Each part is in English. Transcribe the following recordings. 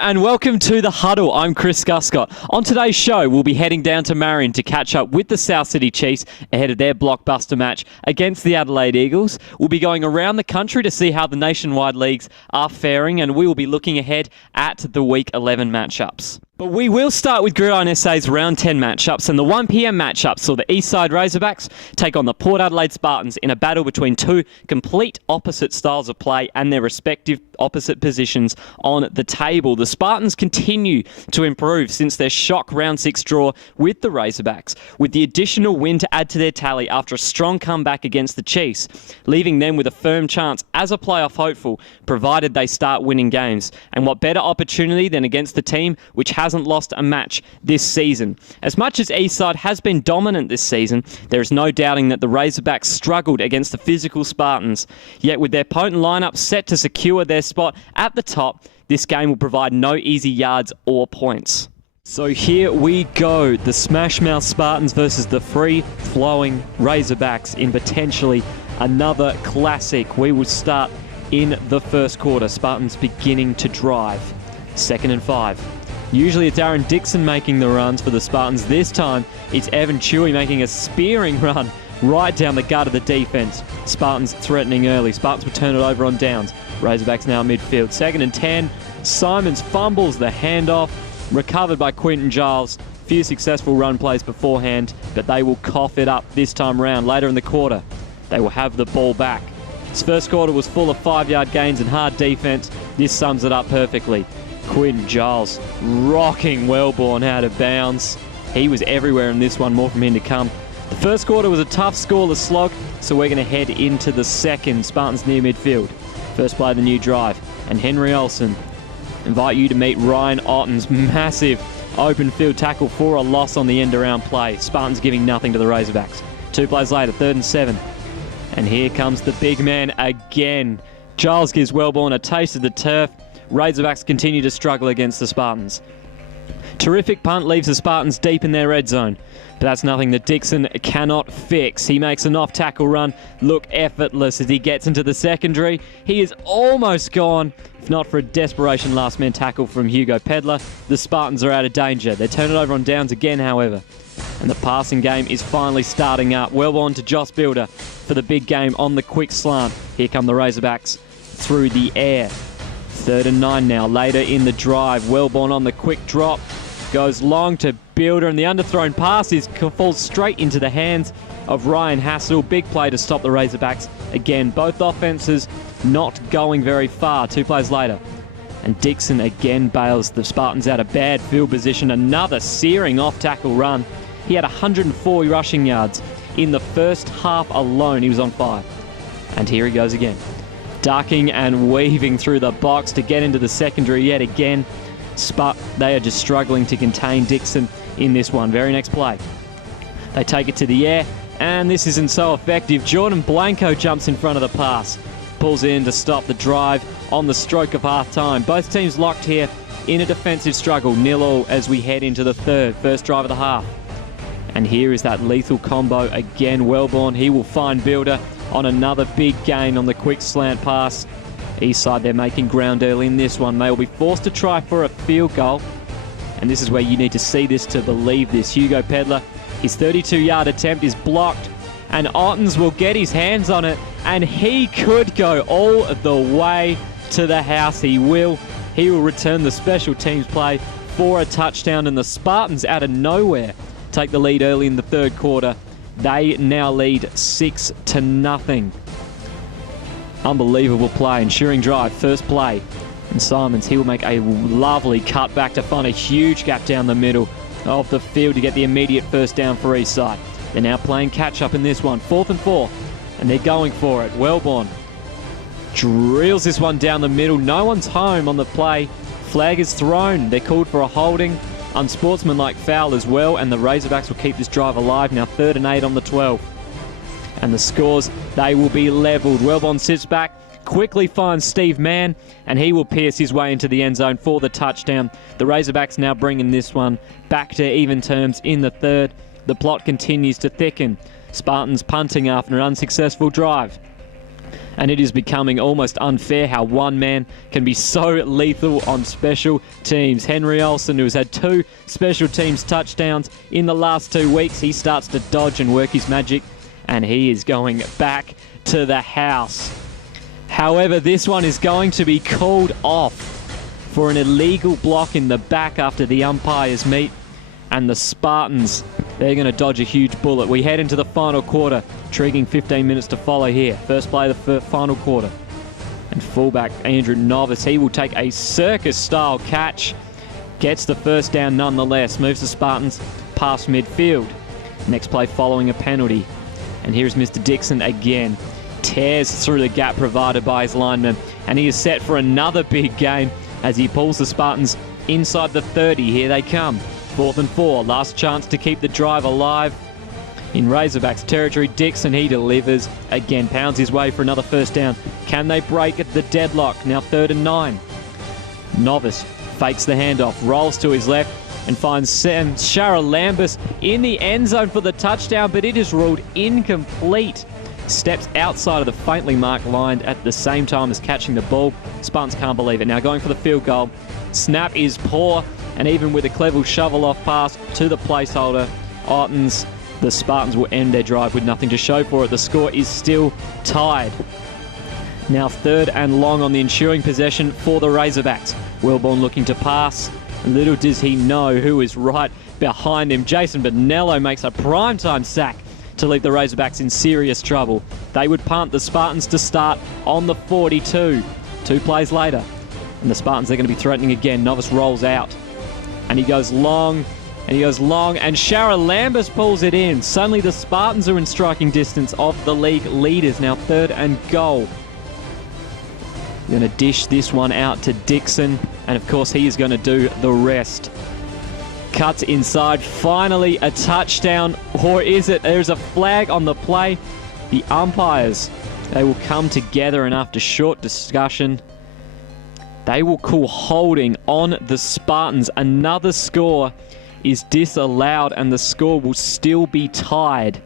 and welcome to the Huddle. I'm Chris Guscott. On today's show, we'll be heading down to Marion to catch up with the South Sydney Chiefs ahead of their blockbuster match against the Adelaide Eagles. We'll be going around the country to see how the nationwide leagues are faring, and we will be looking ahead at the Week 11 matchups. But we will start with Gridiron SA's Round 10 matchups, and the 1 p.m. matchups saw the Eastside Razorbacks take on the Port Adelaide Spartans in a battle between two complete opposite styles of play and their respective opposite positions on the table. The Spartans continue to improve since their shock Round 6 draw with the Razorbacks, with the additional win to add to their tally after a strong comeback against the Chiefs, leaving them with a firm chance as a playoff hopeful, provided they start winning games. And what better opportunity than against the team which hasn't lost a match this season. As much as Eastside has been dominant this season, there is no doubting that the Razorbacks struggled against the physical Spartans. Yet with their potent lineup set to secure their spot at the top, this game will provide no easy yards or points. So here we go, the Smash Mouth Spartans versus the free-flowing Razorbacks in potentially another classic. We will start in the first quarter. Spartans beginning to drive. 2nd and 5. Usually it's Aaron Dixon making the runs for the Spartans. This time it's Evan Chewy making a spearing run right down the gut of the defense. Spartans threatening early. Spartans will turn it over on downs. Razorbacks now midfield. 2nd and 10. Simons fumbles the handoff. Recovered by Quinton Giles. Few successful run plays beforehand, but they will cough it up this time round. Later in the quarter, they will have the ball back. This first quarter was full of 5-yard gains and hard defense. This sums it up perfectly. Quinton Giles rocking Wellborn out of bounds. He was everywhere in this one, more from him to come. The first quarter was a tough scoreless slog, so we're going to head into the second. Spartans near midfield. First play of the new drive. And Henry Olsen. Invite you to meet Ryan Otten's massive open field tackle for a loss on the end around play. Spartans giving nothing to the Razorbacks. 2 plays later, 3rd and 7. And here comes the big man again. Giles gives Wellborn a taste of the turf. Razorbacks continue to struggle against the Spartans. Terrific punt leaves the Spartans deep in their red zone, but that's nothing that Dixon cannot fix. He makes an off-tackle run look effortless as he gets into the secondary. He is almost gone. If not for a desperation last-man tackle from Hugo Pedler, the Spartans are out of danger. They turn it over on downs again, however. And the passing game is finally starting up. Wellborn to Joss Builder for the big game on the quick slant. Here come the Razorbacks through the air. 3rd and 9 now. Later in the drive, Wellborn on the quick drop. Goes long to Builder, and the underthrown pass falls straight into the hands of Ryan Hassel. Big play to stop the Razorbacks. Again, both offenses not going very far. 2 plays later. And Dixon again bails the Spartans out of bad field position. Another searing off-tackle run. He had 104 rushing yards in the first half alone. He was on fire. And here he goes again. Ducking and weaving through the box to get into the secondary yet again. They are just struggling to contain Dixon in this one. Very next play. They take it to the air, and this isn't so effective. Jordan Blanco jumps in front of the pass. Pulls in to stop the drive on the stroke of half-time. Both teams locked here in a defensive struggle. 0-0 as we head into the first drive of the half. And here is that lethal combo again. Wellborn, he will find Builder on another big gain on the quick slant pass. Eastside, they're making ground early in this one. They will be forced to try for a field goal. And this is where you need to see this to believe this. Hugo Pedler, his 32-yard attempt is blocked, and Ottens will get his hands on it, and he could go all the way to the house. He will return the special teams play for a touchdown, and the Spartans out of nowhere take the lead early in the third quarter. They now lead 6-0. Unbelievable play, ensuring drive, first play. And Simons, he will make a lovely cut back to find a huge gap down the middle of the field to get the immediate first down for Eastside. They're now playing catch-up in this one, 4th and 4, and they're going for it. Wellborn drills this one down the middle. No one's home on the play. Flag is thrown. They're called for a holding. Unsportsmanlike foul as well, and the Razorbacks will keep this drive alive. Now 3rd and 8 on the 12. And the scores, they will be levelled. Wellborn sits back, quickly finds Steve Mann, and he will pierce his way into the end zone for the touchdown. The Razorbacks now bringing this one back to even terms in the third. The plot continues to thicken. Spartans punting after an unsuccessful drive. And it is becoming almost unfair how one man can be so lethal on special teams. Henry Olsen, who has had 2 special teams touchdowns in the last 2 weeks, he starts to dodge and work his magic, and he is going back to the house. However, this one is going to be called off for an illegal block in the back after the umpires meet, and the Spartans, they're going to dodge a huge bullet. We head into the final quarter, intriguing 15 minutes to follow here. First play of the final quarter. And fullback Andrew Novice, he will take a circus-style catch, gets the first down nonetheless, moves the Spartans past midfield. Next play following a penalty. And here's Mr. Dixon again. Tears through the gap provided by his lineman, and he is set for another big game as he pulls the Spartans inside the 30. Here they come. 4th and 4, last chance to keep the drive alive. In Razorbacks territory, Dixon, he delivers. Again, pounds his way for another first down. Can they break at the deadlock? Now 3rd and 9. Novice fakes the handoff, rolls to his left, and finds Sam Charalambous in the end zone for the touchdown, but it is ruled incomplete. Steps outside of the faintly marked line at the same time as catching the ball. Spartans can't believe it. Now going for the field goal. Snap is poor, and even with a clever shovel-off pass to the placeholder, Ottens, the Spartans will end their drive with nothing to show for it. The score is still tied. Now 3rd and long on the ensuing possession for the Razorbacks. Wilborn looking to pass. Little does he know who is right behind him. Jason Bonello makes a primetime sack to leave the Razorbacks in serious trouble. They would punt the Spartans to start on the 42. 2 plays later, and the Spartans are going to be threatening again. Novice rolls out, and he goes long, and Charalambous pulls it in. Suddenly the Spartans are in striking distance of the league leaders. Now 3rd and goal. Going to dish this one out to Dixon, and of course he is going to do the rest. Cuts inside, finally a touchdown, or is it? There's a flag on the play. The umpires, they will come together, and after short discussion, they will call holding on the Spartans. Another score is disallowed, and the score will still be tied.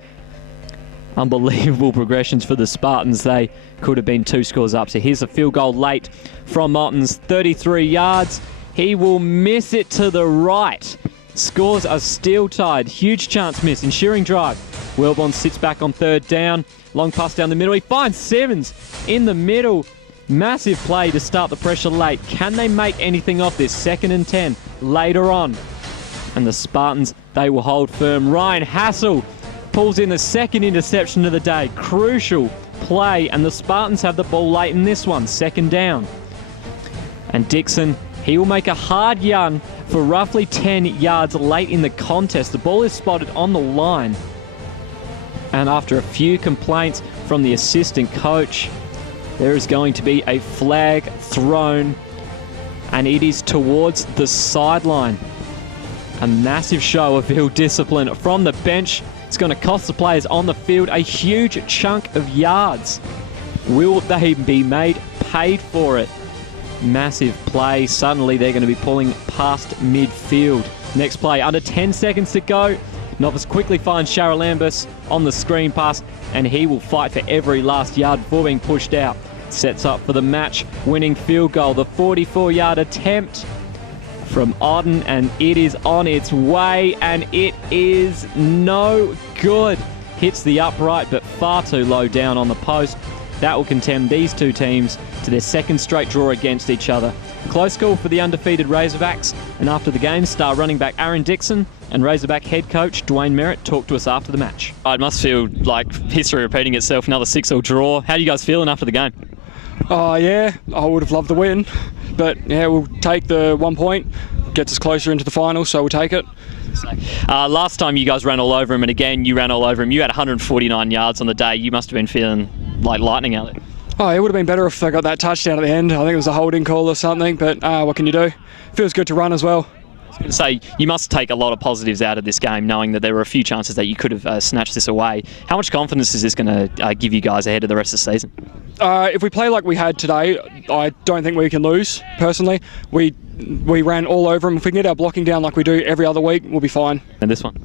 Unbelievable progressions for the Spartans. They could have been 2 scores up. So here's a field goal late from Ottens, 33 yards. He will miss it to the right. Scores are still tied. Huge chance miss. Ensuring drive. Wilborn sits back on 3rd down. Long pass down the middle. He finds Simmons in the middle. Massive play to start the pressure late. Can they make anything of this? 2nd and 10 later on. And the Spartans, they will hold firm. Ryan Hassel pulls in the 2nd interception of the day. Crucial play, and the Spartans have the ball late in this one. 2nd down. And Dixon, he will make a hard run for roughly 10 yards late in the contest. The ball is spotted on the line. And after a few complaints from the assistant coach, there is going to be a flag thrown, and it is towards the sideline. A massive show of ill discipline from the bench. It's going to cost the players on the field a huge chunk of yards. Will they be made paid for it? Massive play. Suddenly they're going to be pulling past midfield. Next play, under 10 seconds to go. Novice quickly finds Charalambous on the screen pass, and he will fight for every last yard before being pushed out. Sets up for the match-winning field goal. The 44-yard attempt from Odden, and it is on its way, and it is no good. Hits the upright, but far too low down on the post. That will condemn these 2 teams to their 2nd straight draw against each other. Close call for the undefeated Razorbacks, and after the game, star running back Aaron Dixon and Razorback head coach Dwayne Merritt talked to us after the match. It must feel like history repeating itself, another 6-all draw. How are you guys feeling after the game? Oh yeah, I would have loved the win, but yeah, we'll take the 1 point. Gets us closer into the final, so we'll take it. Last time you guys ran all over him, and again you ran all over him. You had 149 yards on the day. You must have been feeling like lightning out there. Oh, it would have been better if I got that touchdown at the end. I think it was a holding call or something, but what can you do? Feels good to run as well. I was going to say, you must take a lot of positives out of this game, knowing that there were a few chances that you could have snatched this away. How much confidence is this going to give you guys ahead of the rest of the season? If we play like we had today, I don't think we can lose, personally. We ran all over them. If we can get our blocking down like we do every other week, we'll be fine. And this one?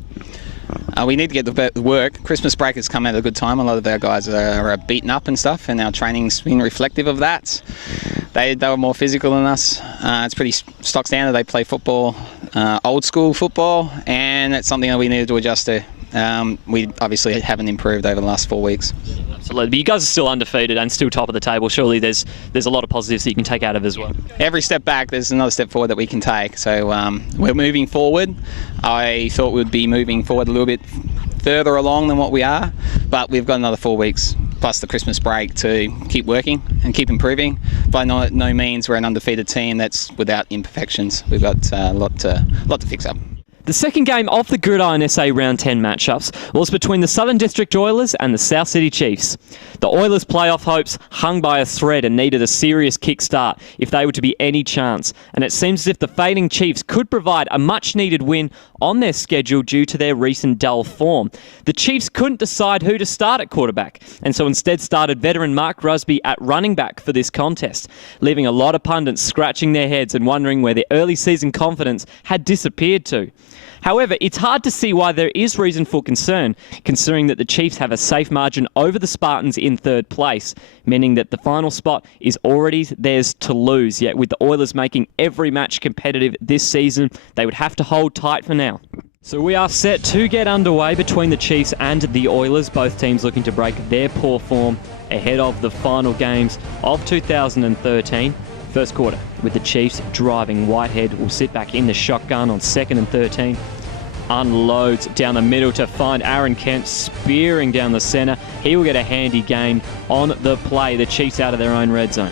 We need to get the work. Christmas break has come at a good time. A lot of our guys are beaten up and stuff, and our training's been reflective of that. They were more physical than us. It's pretty stock standard. They play football, old school football, and it's something that we needed to adjust to. We obviously haven't improved over the last 4 weeks. Absolutely. But you guys are still undefeated and still top of the table. Surely there's a lot of positives that you can take out of as well. Every step back, there's another step forward that we can take. So we're moving forward. I thought we'd be moving forward a little bit further along than what we are, but we've got another 4 weeks plus the Christmas break to keep working and keep improving. By no means we're an undefeated team that's without imperfections. We've got a lot to fix up. The second game of the Gridiron SA Round 10 matchups was between the Southern District Oilers and the South City Chiefs. The Oilers' playoff hopes hung by a thread and needed a serious kick-start if they were to be any chance, and it seems as if the fading Chiefs could provide a much-needed win on their schedule due to their recent dull form. The Chiefs couldn't decide who to start at quarterback, and so instead started veteran Mark Rusby at running back for this contest, leaving a lot of pundits scratching their heads and wondering where their early season confidence had disappeared to. However, it's hard to see why there is reason for concern, considering that the Chiefs have a safe margin over the Spartans in third place, meaning that the final spot is already theirs to lose. Yet with the Oilers making every match competitive this season, they would have to hold tight for now. So we are set to get underway between the Chiefs and the Oilers, both teams looking to break their poor form ahead of the final games of 2013. First quarter, with the Chiefs driving. Whitehead will sit back in the shotgun on 2nd and 13. Unloads down the middle to find Aaron Kemp spearing down the centre. He will get a handy gain on the play. The Chiefs out of their own red zone.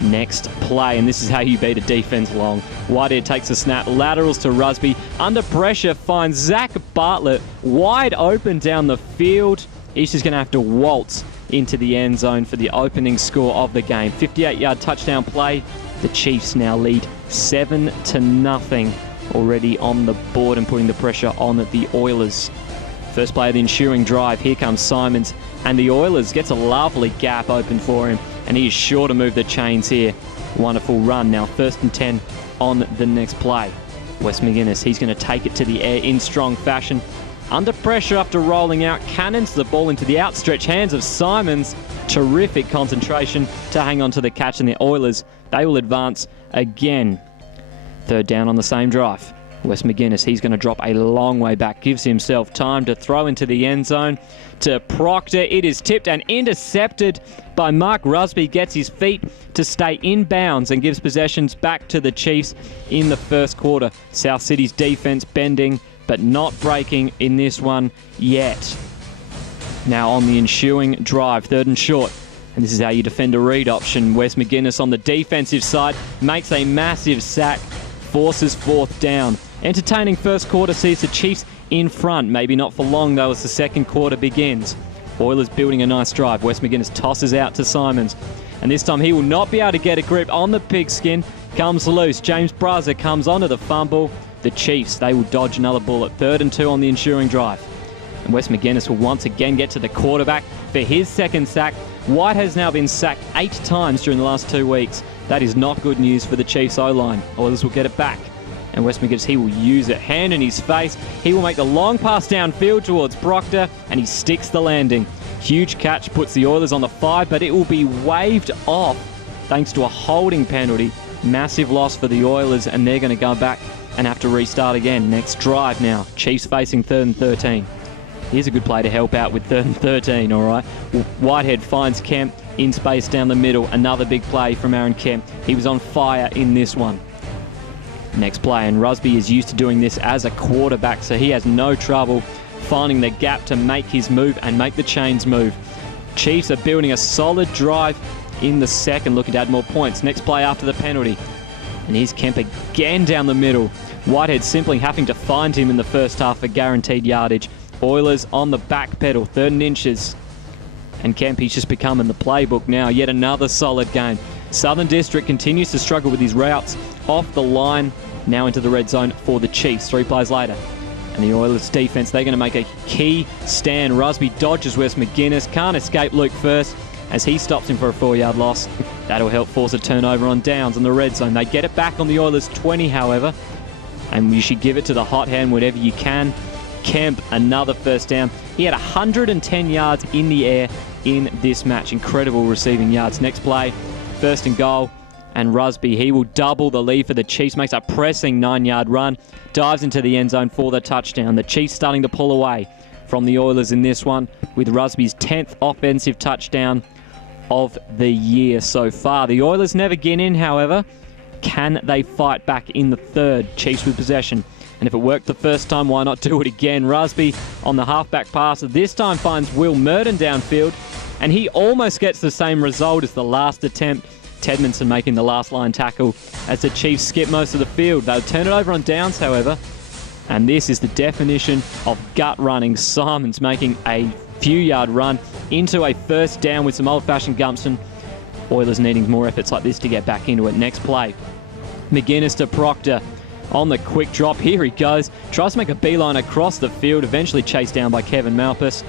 Next play, and this is how you beat a defence long. Whitehead takes a snap, laterals to Rusby. Under pressure, finds Zach Bartlett wide open down the field. He's just going to have to waltz into the end zone for the opening score of the game. 58-yard touchdown play. The Chiefs now lead 7-0 already on the board and putting the pressure on the Oilers. First play of the ensuing drive. Here comes Simons, and the Oilers gets a lovely gap open for him, and he is sure to move the chains here. Wonderful run. Now 1st and 10 on the next play. Wes McGuinness, he's going to take it to the air in strong fashion. Under pressure after rolling out, cannons the ball into the outstretched hands of Simons. Terrific concentration to hang on to the catch, and the Oilers, they will advance again. Third down on the same drive. Wes McGuinness, he's going to drop a long way back, gives himself time to throw into the end zone to Proctor. It is tipped and intercepted by Mark Rusby, gets his feet to stay in bounds and gives possessions back to the Chiefs in the first quarter. South City's defense bending but not breaking in this one yet. Now on the ensuing drive, 3rd and short. And this is how you defend a read option. Wes McGuinness on the defensive side makes a massive sack, forces 4th down. Entertaining first quarter sees the Chiefs in front. Maybe not for long though as the second quarter begins. Oilers building a nice drive. Wes McGuinness tosses out to Simons. And this time he will not be able to get a grip on the pigskin. Comes loose. James Braza comes onto the fumble. The Chiefs, they will dodge another bullet. 3rd and 2 on the ensuing drive. And Wes McGuinness will once again get to the quarterback for his second sack. White has now been sacked 8 times during the last 2 weeks. That is not good news for the Chiefs O-line. Oilers will get it back. And Wes McGuinness, he will use it. Hand in his face. He will make the long pass downfield towards Proctor, and he sticks the landing. Huge catch, puts the Oilers on the 5, but it will be waved off thanks to a holding penalty. Massive loss for the Oilers, and they're going to go back and have to restart again. Next drive now. Chiefs facing 3rd and 13. Here's a good play to help out with 3rd and 13, all right. Whitehead finds Kemp in space down the middle. Another big play from Aaron Kemp. He was on fire in this one. Next play, and Rusby is used to doing this as a quarterback, so he has no trouble finding the gap to make his move and make the chains move. Chiefs are building a solid drive in the second, looking to add more points. Next play after the penalty. And here's Kemp again down the middle. Whitehead simply having to find him in the first half for guaranteed yardage. Oilers on the back pedal, 3rd and inches. And Kemp, he's just becoming the playbook now. Yet another solid game. Southern District continues to struggle with his routes off the line. Now into the red zone for the Chiefs. 3 plays later. And the Oilers defense, they're going to make a key stand. Rusby dodges Wes McGuinness. Can't escape Luke First as he stops him for a 4-yard loss. That'll help force a turnover on downs in the red zone. They get it back on the Oilers 20, however. And you should give it to the hot hand whenever you can. Kemp, another first down. He had 110 yards in the air in this match. Incredible receiving yards. Next play, 1st and goal. And Rusby, he will double the lead for the Chiefs, makes a pressing 9-yard run, dives into the end zone for the touchdown. The Chiefs starting to pull away from the Oilers in this one, with Rusby's 10th offensive touchdown of the year so far. The Oilers never get in, however. Can they fight back in the third? Chiefs with possession. And if it worked the first time, why not do it again? Rusby on the halfback pass. This time finds Will Murden downfield, and he almost gets the same result as the last attempt. Tedmanson making the last line tackle as the Chiefs skip most of the field. They'll turn it over on downs, however. And this is the definition of gut running. Simons making a few-yard run into a first down with some old-fashioned gumption. Oilers needing more efforts like this to get back into it. Next play, McGuinness to Proctor on the quick drop. Here he goes. Tries to make a beeline across the field, eventually chased down by Kevin Malpas.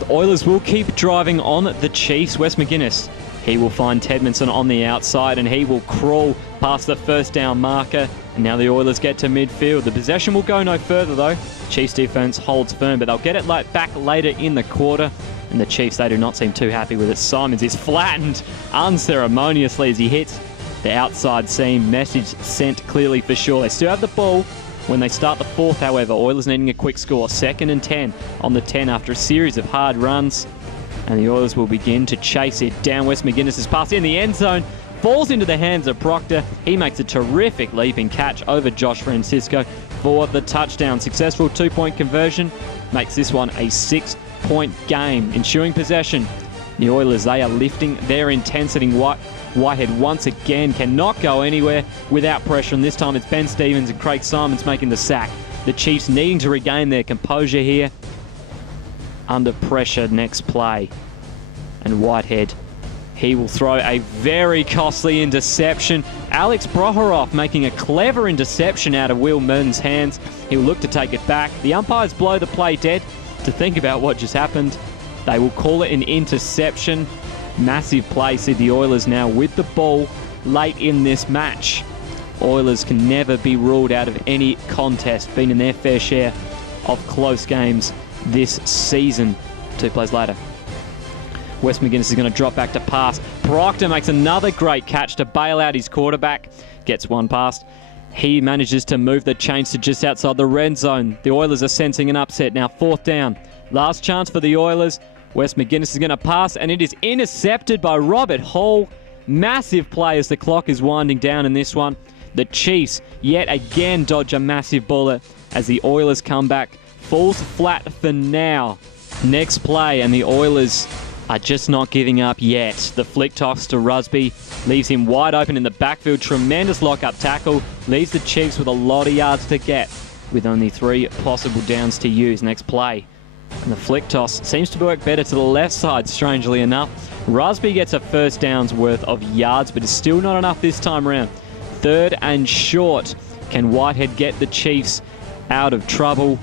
The Oilers will keep driving on the Chiefs. Wes McGuinness, he will find Tedmanson on the outside, and he will crawl past the first down marker. And now the Oilers get to midfield. The possession will go no further, though. Chiefs defense holds firm, but they'll get it back later in the quarter. And the Chiefs, they do not seem too happy with it. Simons is flattened unceremoniously as he hits the outside seam. Message sent clearly for sure. They still have the ball when they start the fourth, however. Oilers needing a quick score. 2nd and 10 on the 10 after a series of hard runs. And the Oilers will begin to chase it down. Wes McGuinness' pass in the end zone falls into the hands of Proctor. He makes a terrific leaping catch over Josh Francisco for the touchdown. Successful 2-point conversion makes this one a 6-point game. Ensuring possession, the Oilers, they are lifting their intensity. Whitehead once again cannot go anywhere without pressure, and this time it's Ben Stevens and Craig Simons making the sack. The Chiefs needing to regain their composure here. Under pressure, next play. And Whitehead, he will throw a very costly interception. Alex Prohorov making a clever interception out of Will Murden's hands. He'll look to take it back. The umpires blow the play dead to think about what just happened. They will call it an interception. Massive play, see the Oilers now with the ball late in this match. Oilers can never be ruled out of any contest, been in their fair share of close games this season. 2 plays later, Wes McGuinness is going to drop back to pass. Proctor makes another great catch to bail out his quarterback. Gets one past. He manages to move the chains to just outside the red zone. The Oilers are sensing an upset now. 4th down. Last chance for the Oilers. Wes McGuinness is going to pass, and it is intercepted by Robert Hall. Massive play as the clock is winding down in this one. The Chiefs yet again dodge a massive bullet as the Oilers come back. Falls flat for now. Next play, and the Oilers are just not giving up yet. The flick toss to Rusby leaves him wide open in the backfield. Tremendous lock-up tackle. Leaves the Chiefs with a lot of yards to get, with only 3 possible downs to use. Next play, and the flick toss seems to work better to the left side, strangely enough. Rusby gets a first down's worth of yards, but it's still not enough this time around. 3rd and short. Can Whitehead get the Chiefs out of trouble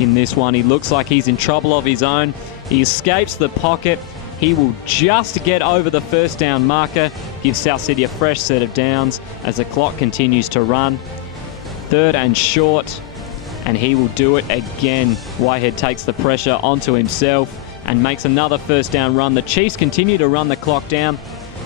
in this one? He looks like he's in trouble of his own. He escapes the pocket. He will just get over the first down marker, give South City a fresh set of downs as the clock continues to run. 3rd and short, and he will do it again. Whitehead takes the pressure onto himself and makes another first down run. The Chiefs continue to run the clock down,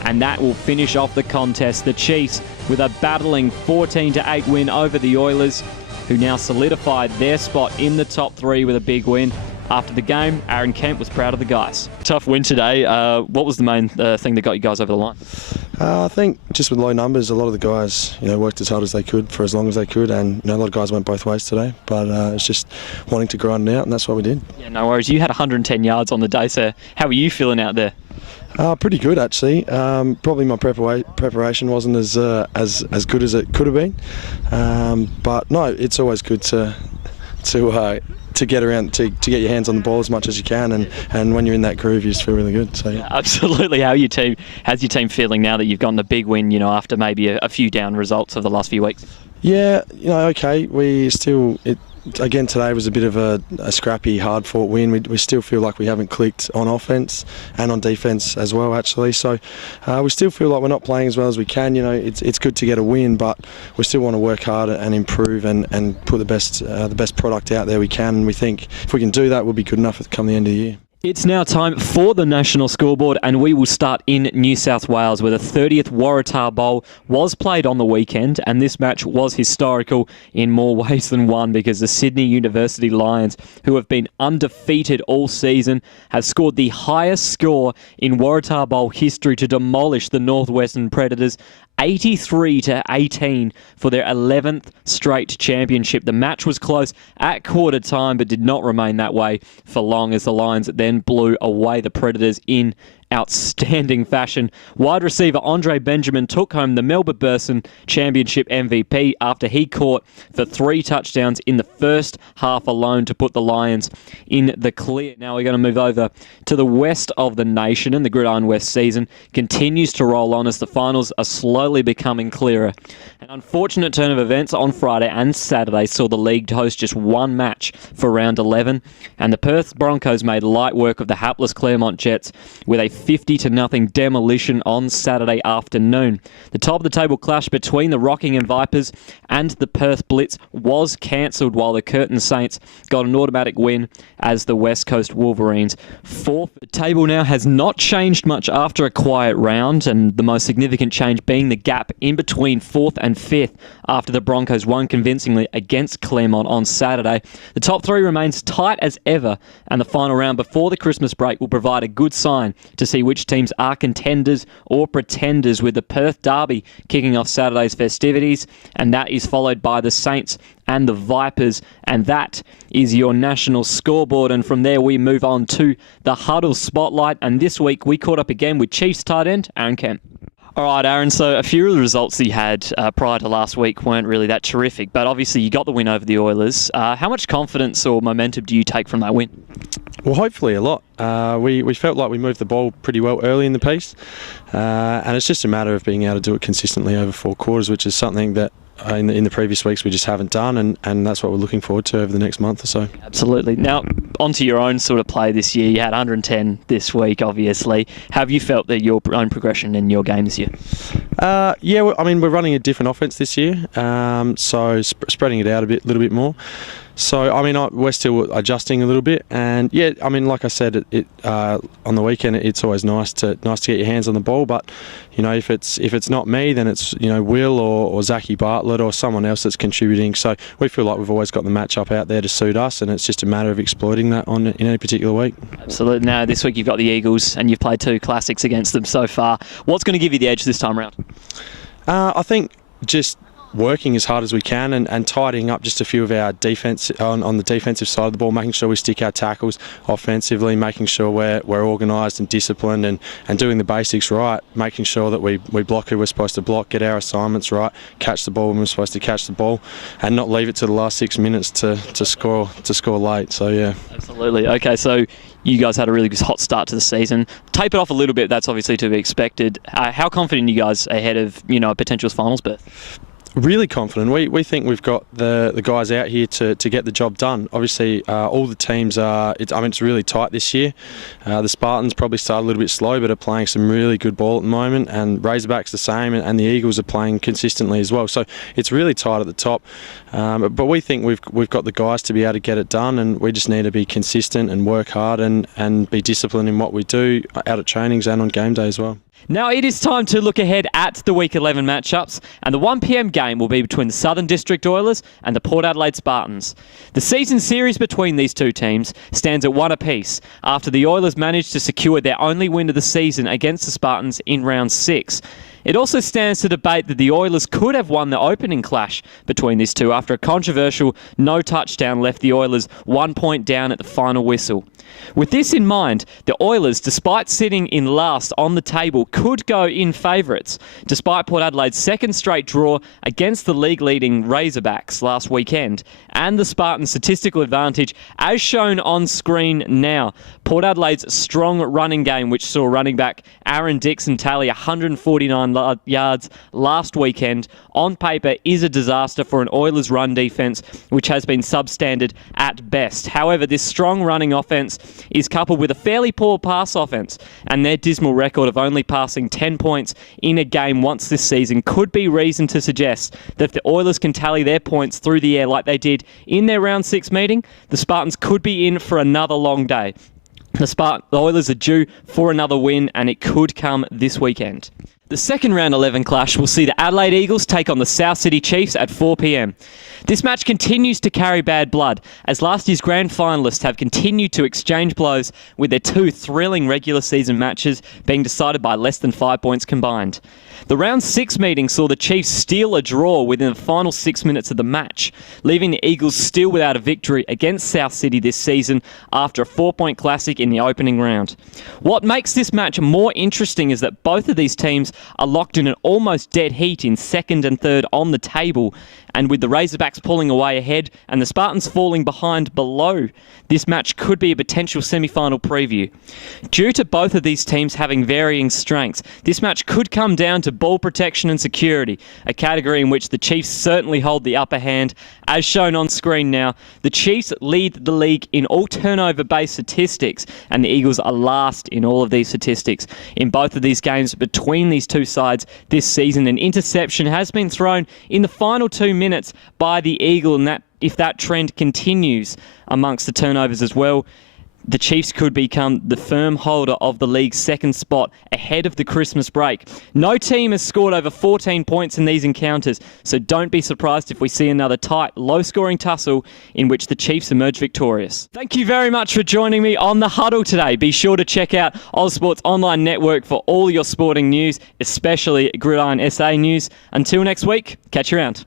and that will finish off the contest. The Chiefs with a battling 14-8 win over the Oilers, who now solidified their spot in the top 3 with a big win. After the game, Aaron Kemp was proud of the guys. Tough win today. What was the main thing that got you guys over the line? I think just with low numbers, a lot of the guys, worked as hard as they could for as long as they could, and a lot of guys went both ways today. But it's just wanting to grind it out, and that's what we did. Yeah, no worries. You had 110 yards on the day, so how are you feeling out there? Pretty good actually. Probably my preparation wasn't as good as it could have been, but no, it's always good to get around, to get your hands on the ball as much as you can, and when you're in that groove, you just feel really good. So yeah. Absolutely. How's your team feeling now that you've gotten the big win? After maybe a few down results of the last few weeks. Yeah, okay. We still again, today was a bit of a scrappy, hard-fought win. We still feel like we haven't clicked on offence and on defence as well, actually. So we still feel like we're not playing as well as we can. You know, it's good to get a win, but we still want to work hard and improve and put the best product out there we can. And we think if we can do that, we'll be good enough come the end of the year. It's now time for the national scoreboard, and we will start in New South Wales, where the 30th Waratah Bowl was played on the weekend, and this match was historical in more ways than one, because the Sydney University Lions, who have been undefeated all season, have scored the highest score in Waratah Bowl history to demolish the Northwestern Predators, 83-18 for their 11th straight championship. The match was close at quarter time, but did not remain that way for long, as the Lions then blew away the Predators in outstanding fashion. Wide receiver Andre Benjamin took home the Melbourne Burson Championship MVP after he caught for 3 touchdowns in the first half alone to put the Lions in the clear. Now we're going to move over to the west of the nation, and the Gridiron West season continues to roll on as the finals are slowly becoming clearer. An unfortunate turn of events on Friday and Saturday saw the league host just one match for round 11, and the Perth Broncos made light work of the hapless Claremont Jets with a 50-0 demolition on Saturday afternoon. The top of the table clash between the Rockingham Vipers and the Perth Blitz was cancelled, while the Curtin Saints got an automatic win as the West Coast Wolverines. Fourth, the table now has not changed much after a quiet round, and the most significant change being the gap in between 4th and 5th after the Broncos won convincingly against Claremont on Saturday. The top 3 remains tight as ever, and the final round before the Christmas break will provide a good sign to see which teams are contenders or pretenders, with the Perth Derby kicking off Saturday's festivities, and that is followed by the Saints and the Vipers, and that is your national scoreboard. And from there we move on to the Huddle Spotlight, and this week we caught up again with Chiefs tight end Aaron Kemp. All right, Aaron, so a few of the results that you had prior to last week weren't really that terrific, but obviously you got the win over the Oilers. How much confidence or momentum do you take from that win? Well, hopefully a lot. We felt like we moved the ball pretty well early in the piece, and it's just a matter of being able to do it consistently over 4 quarters, which is something that in the previous weeks we just haven't done, and that's what we're looking forward to over the next month or so. Absolutely. Now, onto your own sort of play this year. You had 110 this week, obviously. Have you felt that your own progression in your game this year? Yeah, well, I mean, we're running a different offense this year, so spreading it out a little bit more. So, I mean, we're still adjusting a little bit, and yeah, I mean, like I said, on the weekend, it's always nice to get your hands on the ball. But you know, if it's not me, then it's Will or Zachy Bartlett or someone else that's contributing. So we feel like we've always got the matchup out there to suit us, and it's just a matter of exploiting that in any particular week. Absolutely. Now, this week you've got the Eagles, and you've played 2 classics against them so far. What's going to give you the edge this time around? I think just working as hard as we can and tidying up just a few of our defense on the defensive side of the ball, making sure we stick our tackles offensively, making sure we're organised and disciplined and doing the basics right, making sure that we block who we're supposed to block, get our assignments right, catch the ball when we're supposed to catch the ball, and not leave it to the last 6 minutes to score late. So yeah. Absolutely. Okay, so you guys had a really hot start to the season. Tape it off a little bit, that's obviously to be expected. How confident are you guys ahead of a potential finals berth? Really confident. We think we've got the guys out here to get the job done. Obviously, all the teams are. It's really tight this year. The Spartans probably started a little bit slow, but are playing some really good ball at the moment. And Razorbacks the same, and the Eagles are playing consistently as well. So it's really tight at the top. But we think we've got the guys to be able to get it done, and we just need to be consistent and work hard and be disciplined in what we do out at trainings and on game day as well. Now it is time to look ahead at the Week 11 matchups, and the 1 p.m. game will be between the Southern District Oilers and the Port Adelaide Spartans. The season series between these two teams stands at 1 apiece after the Oilers managed to secure their only win of the season against the Spartans in round 6. It also stands to debate that the Oilers could have won the opening clash between these two after a controversial no touchdown left the Oilers 1 point down at the final whistle. With this in mind, the Oilers, despite sitting in last on the table, could go in favourites, despite Port Adelaide's second straight draw against the league-leading Razorbacks last weekend, and the Spartans' statistical advantage, as shown on screen now. Port Adelaide's strong running game, which saw running back Aaron Dixon tally 149 yards last weekend, on paper is a disaster for an Oilers run defence, which has been substandard at best. However, this strong running offence is coupled with a fairly poor pass offence, and their dismal record of only passing 10 points in a game once this season could be reason to suggest that if the Oilers can tally their points through the air like they did in their round 6 meeting, the Spartans could be in for another long day. The Oilers are due for another win, and it could come this weekend. The second round 11 clash will see the Adelaide Eagles take on the South Sydney Chiefs at 4 p.m. This match continues to carry bad blood, as last year's grand finalists have continued to exchange blows, with their 2 thrilling regular season matches being decided by less than 5 points combined. The round 6 meeting saw the Chiefs steal a draw within the final 6 minutes of the match, leaving the Eagles still without a victory against South Sydney this season after a 4-point classic in the opening round. What makes this match more interesting is that both of these teams are locked in an almost dead heat in second and third on the table, and with the Razorbacks pulling away ahead and the Spartans falling behind below, this match could be a potential semi-final preview. Due to both of these teams having varying strengths, this match could come down to ball protection and security, a category in which the Chiefs certainly hold the upper hand. As shown on screen now, the Chiefs lead the league in all turnover-based statistics, and the Eagles are last in all of these statistics. In both of these games between these two sides this season, an interception has been thrown in the final 2 minutes by the Eagle, and if that trend continues amongst the turnovers as well, the Chiefs could become the firm holder of the league's second spot ahead of the Christmas break. No team has scored over 14 points in these encounters, so don't be surprised if we see another tight, low-scoring tussle in which the Chiefs emerge victorious. Thank you very much for joining me on The Huddle today. Be sure to check out Ozsport's online network for all your sporting news, especially Gridiron SA news. Until next week, catch you around.